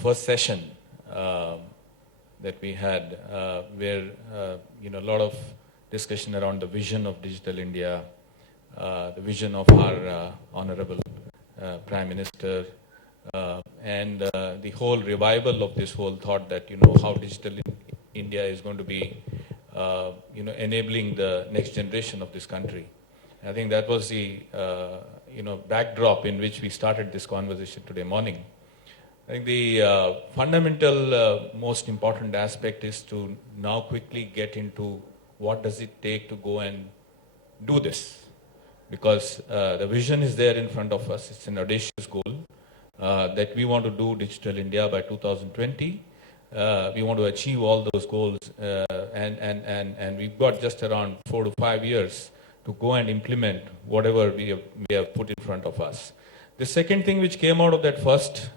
first session that we had, where a lot of discussion around the vision of Digital India, the vision of our Honorable Prime Minister, and the whole revival of this whole thought that how Digital India is going to be enabling the next generation of this country. I think that was the backdrop in which we started this conversation today morning. I think the fundamental most important aspect is to now quickly get into what does it take to go and do this, because the vision is there in front of us. It's an audacious goal that we want to do Digital India by 2020. We want to achieve all those goals, and we've got just around 4 to 5 years to go and implement whatever we have put in front of us. The second thing which came out of that first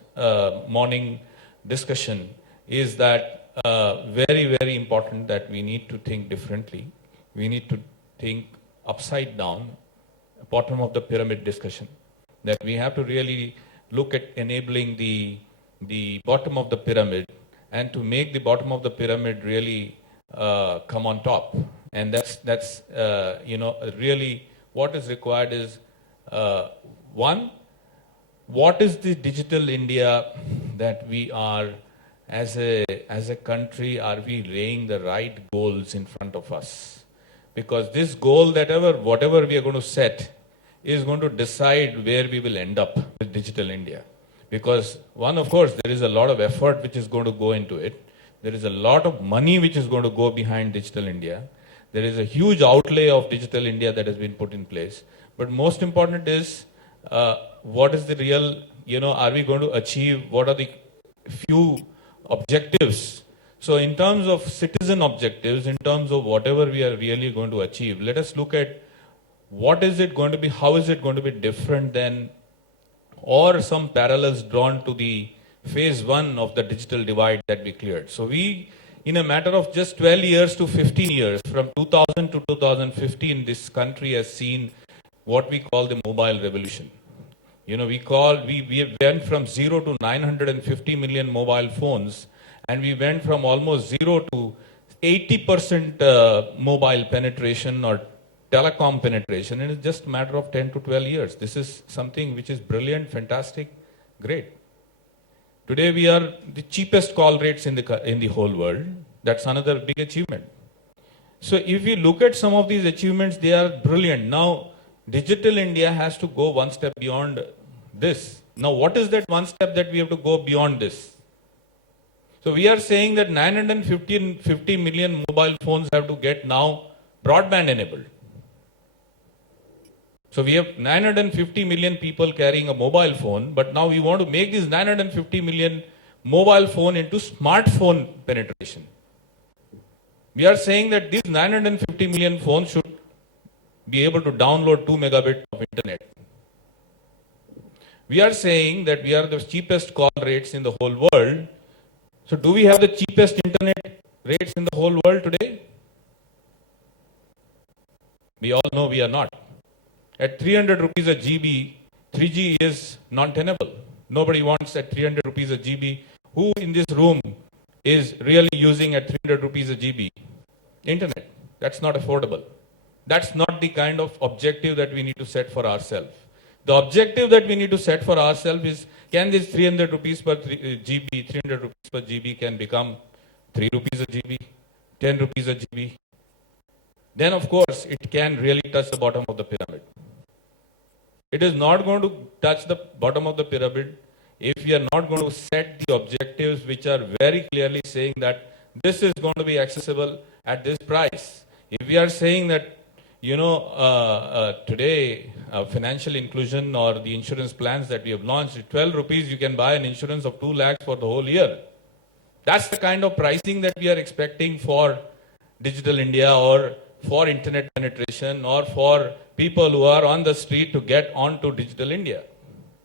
morning discussion is that very, very important that we need to think differently. We need to think upside down, bottom of the pyramid discussion, that we have to really look at enabling the bottom of the pyramid, and to make the bottom of the pyramid really come on top. And that's really what is required is, one, what is the Digital India that we are as a country, are we laying the right goals in front of us? Because this goal, whatever we are going to set, is going to decide where we will end up with Digital India. Because one, of course, there is a lot of effort which is going to go into it. There is a lot of money which is going to go behind Digital India. There is a huge outlay of Digital India that has been put in place. But most important is, what is the real, are we going to achieve, what are the few objectives? So in terms of citizen objectives, in terms of whatever we are really going to achieve, let us look at what is it going to be, how is it going to be different than, or some parallels drawn to the phase 1 of the digital divide that we cleared. So we, in a matter of just 12 years to 15 years, from 2000 to 2015, this country has seen what we call the mobile revolution. We went from 0 to 950 million mobile phones, and we went from almost 0 to 80% mobile penetration or telecom penetration in just a matter of 10 to 12 years. This is something which is brilliant, fantastic, great. Today we are the cheapest call rates in the whole world. That's another big achievement. So if we look at some of these achievements, they are brilliant. Now, Digital India has to go one step beyond this. Now, what is that one step that we have to go beyond this? So we are saying that 950 million mobile phones have to get now broadband enabled. So we have 950 million people carrying a mobile phone, but now we want to make these 950 million mobile phone into smartphone penetration. We are saying that these 950 million phones should be able to download 2 megabits of internet. We are saying that we are the cheapest call rates in the whole world. So do we have the cheapest internet rates in the whole world today? We all know we are not. At 300 rupees a GB, 3G is non-tenable. Nobody wants at 300 rupees a GB. Who in this room is really using at 300 rupees a GB internet? That's not affordable. That's not the kind of objective that we need to set for ourselves. The objective that we need to set for ourselves is, can this 300 rupees per GB, 300 rupees per GB can become 3 rupees a GB, 10 rupees a GB? Then of course it can really touch the bottom of the pyramid. It is not going to touch the bottom of the pyramid if we are not going to set the objectives which are very clearly saying that this is going to be accessible at this price. If we are saying that, today financial inclusion or the insurance plans that we have launched, at 12 rupees you can buy an insurance of 2 lakhs for the whole year. That's the kind of pricing that we are expecting for Digital India, or for internet penetration, or for people who are on the street to get onto Digital India.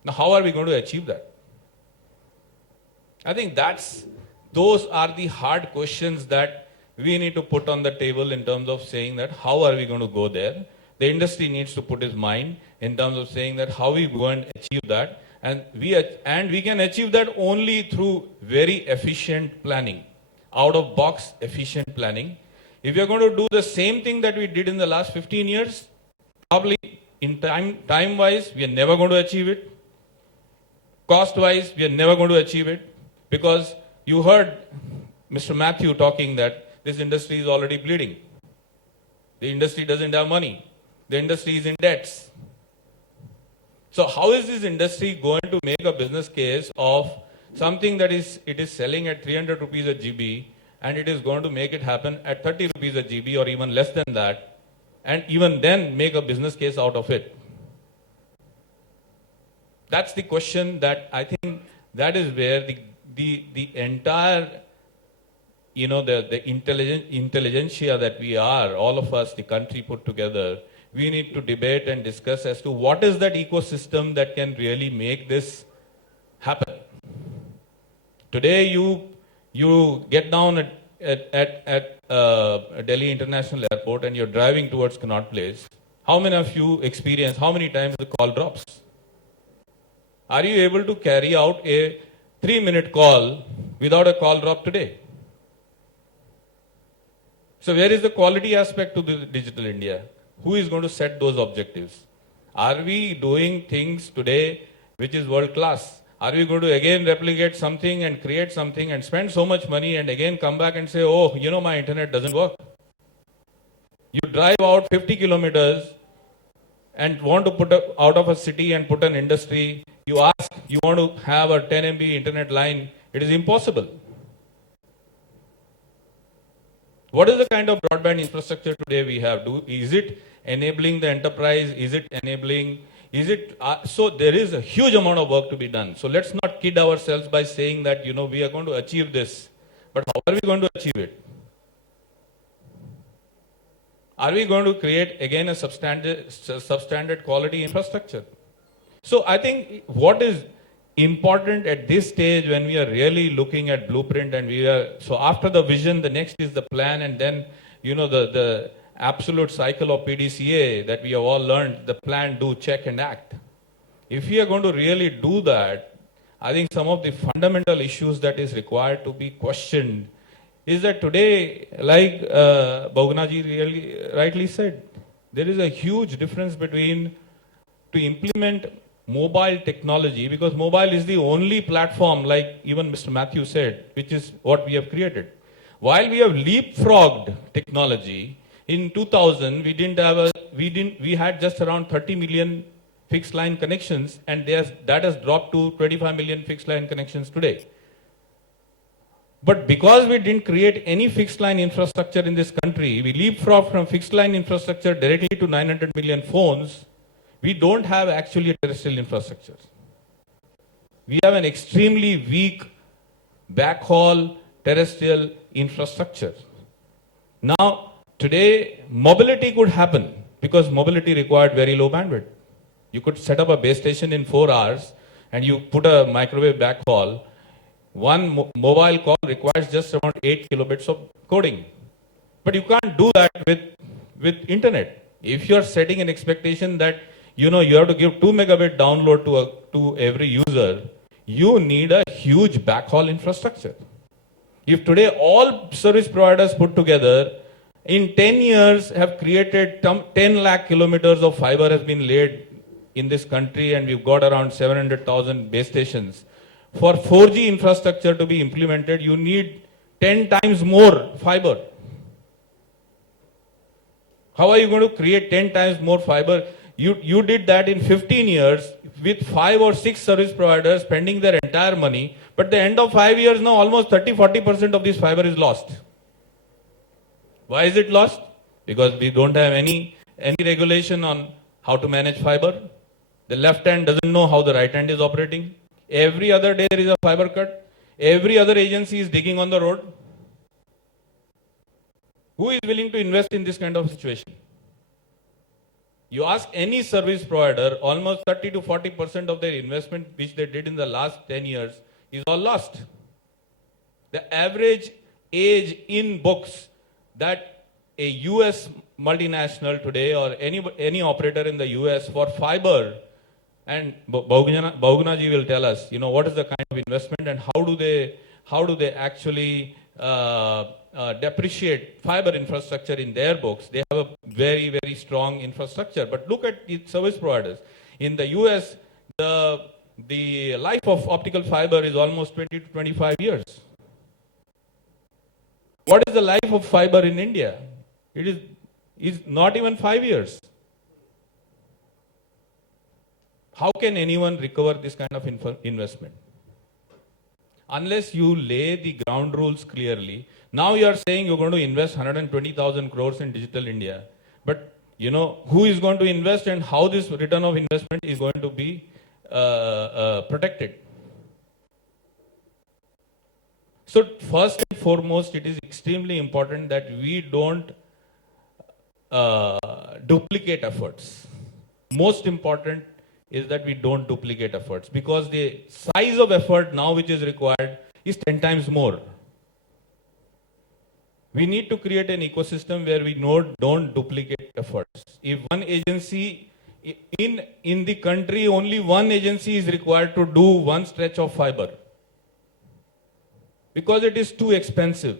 Now, how are we going to achieve that? I think those are the hard questions that we need to put on the table in terms of saying that how are we going to go there. The industry needs to put its mind in terms of saying that how we go and achieve that. And we can achieve that only through very efficient planning, out of box efficient planning. If we are going to do the same thing that we did in the last 15 years, probably in time wise, we are never going to achieve it. Cost wise, we are never going to achieve it, because you heard Mr. Matthew talking that this industry is already bleeding. The industry doesn't have money. The industry is in debts. So how is this industry going to make a business case of something that it is selling at 300 rupees a GB, and it is going to make it happen at 30 rupees a GB or even less than that, and even then make a business case out of it? That's the question that I think that is where the entire, the intelligentsia that we are, all of us, the country put together, we need to debate and discuss as to what is that ecosystem that can really make this happen. Today, you get down at Delhi International Airport and you're driving towards Connaught Place. How many of you experience how many times the call drops? Are you able to carry out a 3-minute call without a call drop today? So where is the quality aspect to the Digital India? Who is going to set those objectives? Are we doing things today which is world class? Are we going to again replicate something and create something and spend so much money and again come back and say, oh, my internet doesn't work? You drive out 50 kilometers and want to put out of a city and put an industry. You ask, you want to have a 10 MB internet line. It is impossible. What is the kind of broadband infrastructure today we have? Is it enabling the enterprise? Is it enabling? So there is a huge amount of work to be done. So let's not kid ourselves by saying that, we are going to achieve this. But how are we going to achieve it? Are we going to create again a substandard quality infrastructure? So I think what is important at this stage, when we are really looking at blueprint, and so after the vision, the next is the plan, and then the absolute cycle of PDCA that we have all learned, the plan, do, check and act. If we are going to really do that, I think some of the fundamental issues that is required to be questioned is that today, like Bhognaji really rightly said, there is a huge difference between to implement mobile technology, because mobile is the only platform, like even Mr. Matthew said, which is what we have created. While we have leapfrogged technology, in 2000 we had just around 30 million fixed line connections, and that has dropped to 25 million fixed line connections today. But because we didn't create any fixed line infrastructure in this country, we leapfrogged from fixed line infrastructure directly to 900 million phones. We don't have actually a terrestrial infrastructure. We have an extremely weak backhaul terrestrial infrastructure. Now, today, mobility could happen because mobility required very low bandwidth. You could set up a base station in 4 hours and you put a microwave backhaul. One mobile call requires just around 8 kilobits of coding. But you can't do that with internet. If you are setting an expectation that you have to give 2 megabit download to every user, you need a huge backhaul infrastructure. If today all service providers put together in 10 years have created 10 lakh kilometers of fiber has been laid in this country, and we've got around 700,000 base stations. For 4G infrastructure to be implemented, you need 10 times more fiber. How are you going to create 10 times more fiber? You did that in 15 years with 5 or 6 service providers spending their entire money, but at the end of 5 years now, almost 30-40% of this fiber is lost. Why is it lost? Because we don't have any regulation on how to manage fiber. The left hand doesn't know how the right hand is operating. Every other day there is a fiber cut. Every other agency is digging on the road. Who is willing to invest in this kind of situation? You ask any service provider, almost 30-40% of their investment which they did in the last 10 years is all lost. The average age in books that a US multinational today or any operator in the US for fiber And Bahuguna ji will tell us, what is the kind of investment and how do they actually depreciate fiber infrastructure in their books. They have a very, very strong infrastructure. But look at the service providers. In the US, the life of optical fiber is almost 20 to 25 years. What is the life of fiber in India? It is not even 5 years. How can anyone recover this kind of investment? Unless you lay the ground rules clearly. Now you are saying you're going to invest 120,000 crores in Digital India. But, who is going to invest and how this return of investment is going to be protected? So first and foremost, it is extremely important that we don't duplicate efforts. Most important is that we don't duplicate efforts, because the size of effort now which is required is 10 times more. We need to create an ecosystem where we don't duplicate efforts. If one agency in the country, only one agency is required to do one stretch of fiber, because it is too expensive,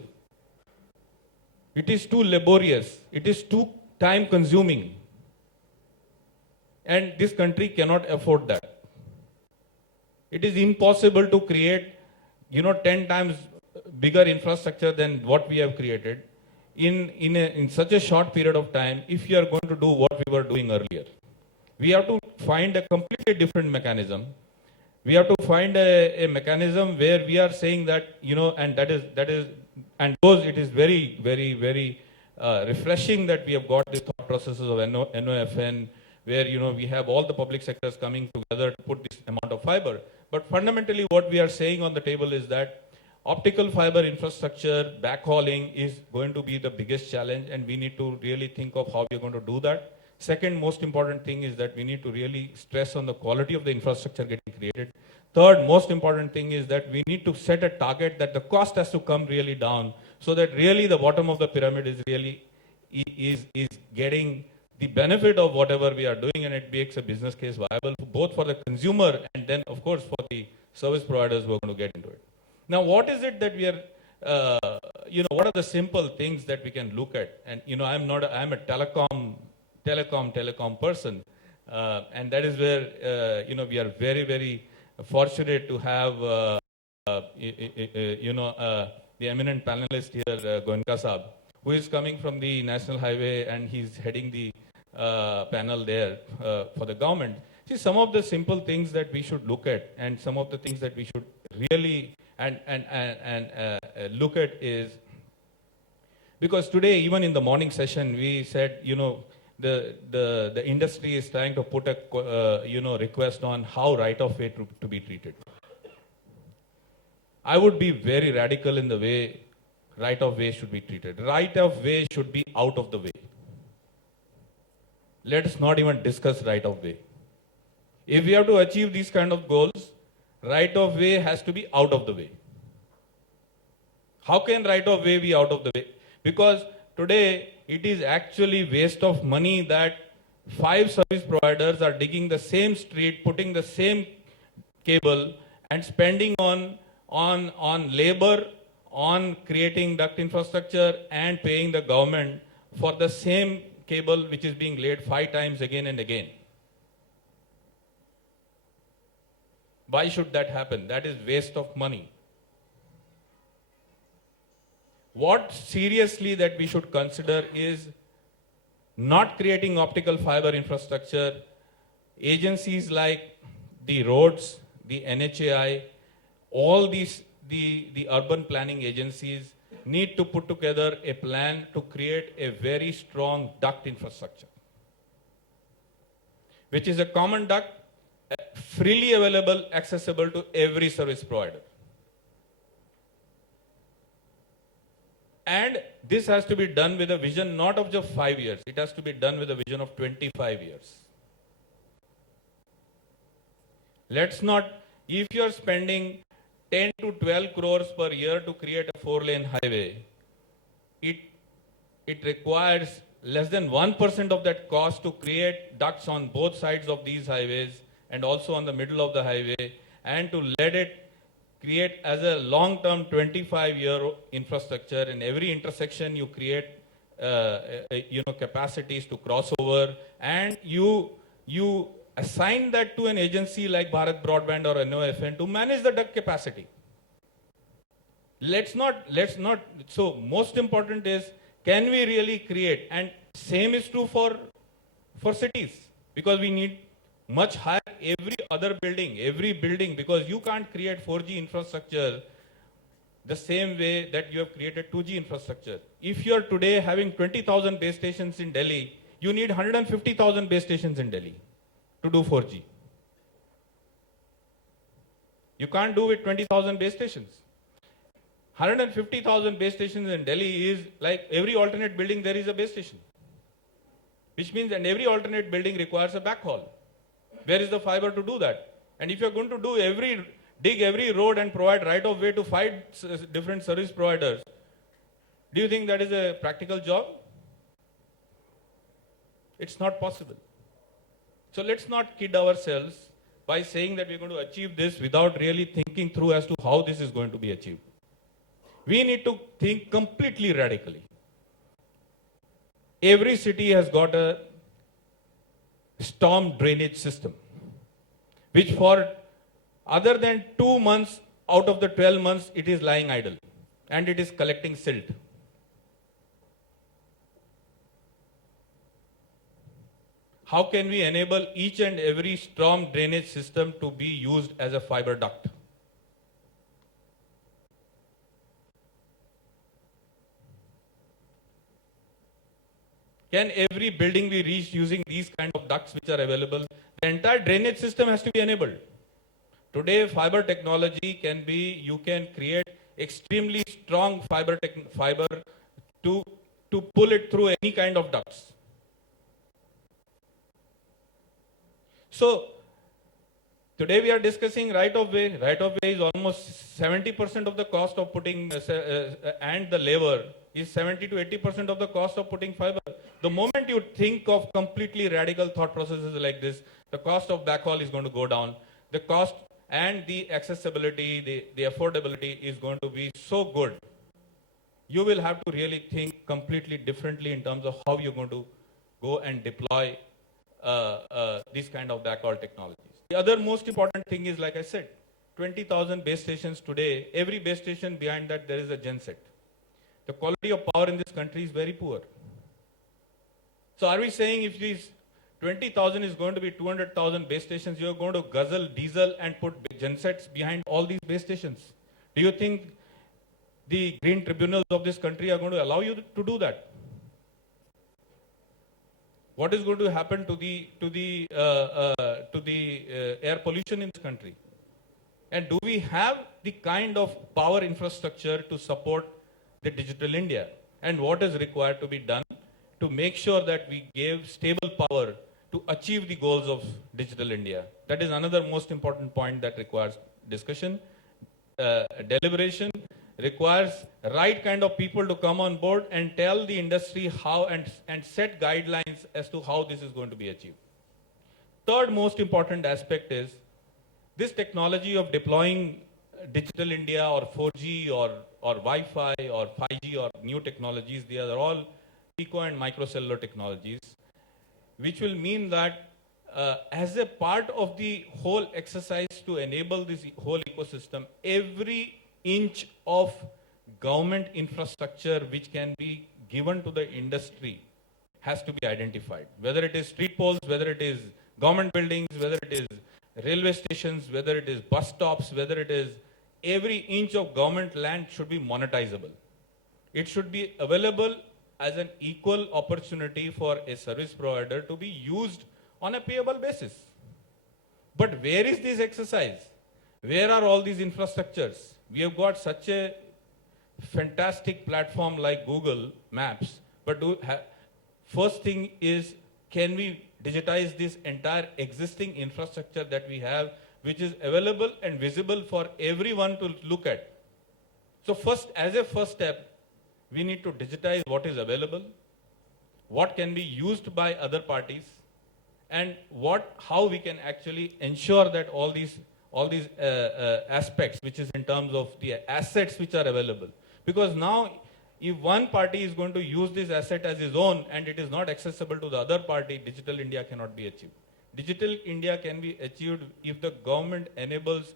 it is too laborious, it is too time consuming. And this country cannot afford that. It is impossible to create, 10 times bigger infrastructure than what we have created in such a short period of time if you are going to do what we were doing earlier. We have to find a completely different mechanism. We have to find a mechanism where we are saying that, it is very, very, very refreshing that we have got these thought processes of NOFN, where we have all the public sectors coming together to put this amount of fiber. But fundamentally what we are saying on the table is that optical fiber infrastructure backhauling is going to be the biggest challenge, and we need to really think of how we are going to do that. Second most important thing is that we need to really stress on the quality of the infrastructure getting created. Third most important thing is that we need to set a target that the cost has to come really down, so that really the bottom of the pyramid is really is getting the benefit of whatever we are doing, and it makes a business case viable both for the consumer and then of course for the service providers who are going to get into it. Now what is it that we are, what are the simple things that we can look at? And I'm a telecom person, and that is where we are very, very fortunate to have the eminent panelist here, Goenka Saab, who is coming from the National Highway, and he's heading the panel there for the government. See, some of the simple things that we should look at, and some of the things that we should really look at is, because today, even in the morning session, we said, the industry is trying to put a request on how right of way to be treated. I would be very radical in the way right of way should be treated. Right of way should be out of the way. Let's not even discuss right of way. If we have to achieve these kind of goals, right of way has to be out of the way. How can right of way be out of the way? Because today it is actually waste of money that 5 service providers are digging the same street, putting the same cable, and spending on labor, on creating duct infrastructure, and paying the government for the same cable which is being laid 5 times again and again. Why should that happen? That is waste of money. What seriously that we should consider is not creating optical fiber infrastructure. Agencies like the roads, the NHAI, all these, the urban planning agencies need to put together a plan to create a very strong duct infrastructure, which is a common duct, freely available, accessible to every service provider. And this has to be done with a vision not of just 5 years, it has to be done with a vision of 25 years. Let's not, if you are spending 10 to 12 crores per year to create a 4-lane highway, it requires less than 1% of that cost to create ducts on both sides of these highways, and also on the middle of the highway, and to let it create as a long-term 25-year infrastructure. In every intersection, you create capacities to cross over, and you assign that to an agency like Bharat Broadband or NOFN to manage the duct capacity. Let's not, so most important is, can we really create, and same is true for cities, because we need much higher every building, because you can't create 4G infrastructure the same way that you have created 2G infrastructure. If you are today having 20,000 base stations in Delhi, you need 150,000 base stations in Delhi to do 4G. You can't do with 20,000 base stations. 150,000 base stations in Delhi is like every alternate building there is a base station. Which means, and every alternate building requires a backhaul. Where is the fiber to do that? And if you're going to dig every road and provide right of way to 5 different service providers, do you think that is a practical job? It's not possible. So let's not kid ourselves by saying that we're going to achieve this without really thinking through as to how this is going to be achieved. We need to think completely radically. Every city has got a storm drainage system, which for other than 2 months out of the 12 months, it is lying idle and it is collecting silt. How can we enable each and every storm drainage system to be used as a fiber duct? Can every building be reached using these kind of ducts which are available? The entire drainage system has to be enabled. Today, fiber technology you can create extremely strong fiber to pull it through any kind of ducts. So, today we are discussing right of way. Right of way is almost 70% of the cost of putting, and the labor is 70 to 80% of the cost of putting fiber. The moment you think of completely radical thought processes like this, the cost of backhaul is going to go down. The cost and the accessibility, the affordability is going to be so good. You will have to really think completely differently in terms of how you're going to go and deploy these kind of backhaul technologies. The other most important thing is, like I said, 20,000 base stations today. Every base station behind that there is a genset. The quality of power in this country is very poor. So are we saying if these 20,000 is going to be 200,000 base stations, you're going to guzzle diesel and put gensets behind all these base stations? Do you think the green tribunals of this country are going to allow you to do that? What is going to happen to the air pollution in this country? And do we have the kind of power infrastructure to support the Digital India? And what is required to be done to make sure that we give stable power to achieve the goals of Digital India? That is another most important point that requires discussion. Deliberation requires right kind of people to come on board and tell the industry how and set guidelines as to how this is going to be achieved. Third most important aspect is this technology of deploying Digital India or 4G or Wi-Fi or 5G or new technologies. They are all pico and microcellular technologies, which will mean that as a part of the whole exercise to enable this whole ecosystem, every inch of government infrastructure which can be given to the industry has to be identified. Whether it is street poles, whether it is government buildings, whether it is railway stations, whether it is bus stops, whether it is every inch of government land should be monetizable. It should be available as an equal opportunity for a service provider to be used on a payable basis. But where is this exercise? Where are all these infrastructures? We have got such a fantastic platform like Google Maps, but first thing is, can we digitize this entire existing infrastructure that we have, which is available and visible for everyone to look at? So first, as a first step, we need to digitize what is available, what can be used by other parties, and how we can actually ensure that all these aspects, which is in terms of the assets which are available. Because now, if one party is going to use this asset as his own and it is not accessible to the other party, Digital India cannot be achieved. Digital India can be achieved if the government enables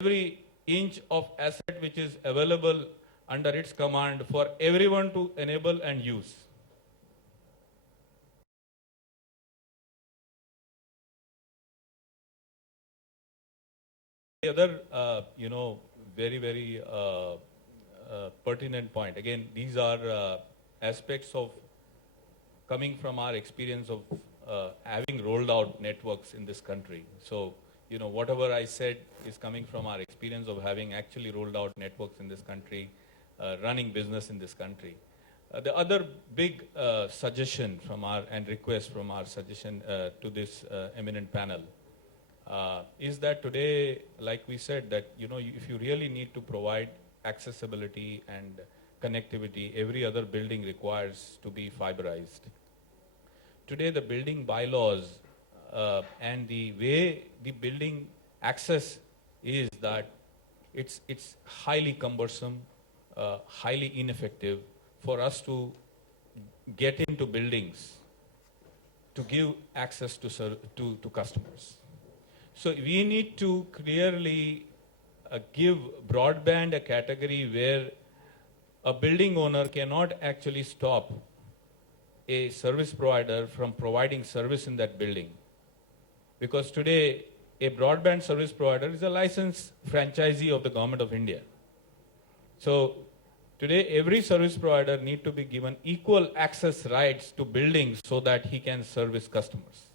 every inch of asset which is available under its command for everyone to enable and use. The other, very pertinent point. Again, these are aspects of coming from our experience of having rolled out networks in this country. So, whatever I said is coming from our experience of having actually rolled out networks in this country, running business in this country. The other big suggestion from and request from our suggestion to this eminent panel is that today, like we said, that if you really need to provide accessibility and connectivity, every other building requires to be fiberized. Today, the building bylaws and the way the building access is that it's highly cumbersome, highly ineffective for us to get into buildings to give access to customers. So we need to clearly give broadband a category where a building owner cannot actually stop a service provider from providing service in that building. Because today, a broadband service provider is a licensed franchisee of the Government of India. So today, every service provider needs to be given equal access rights to buildings so that he can service customers.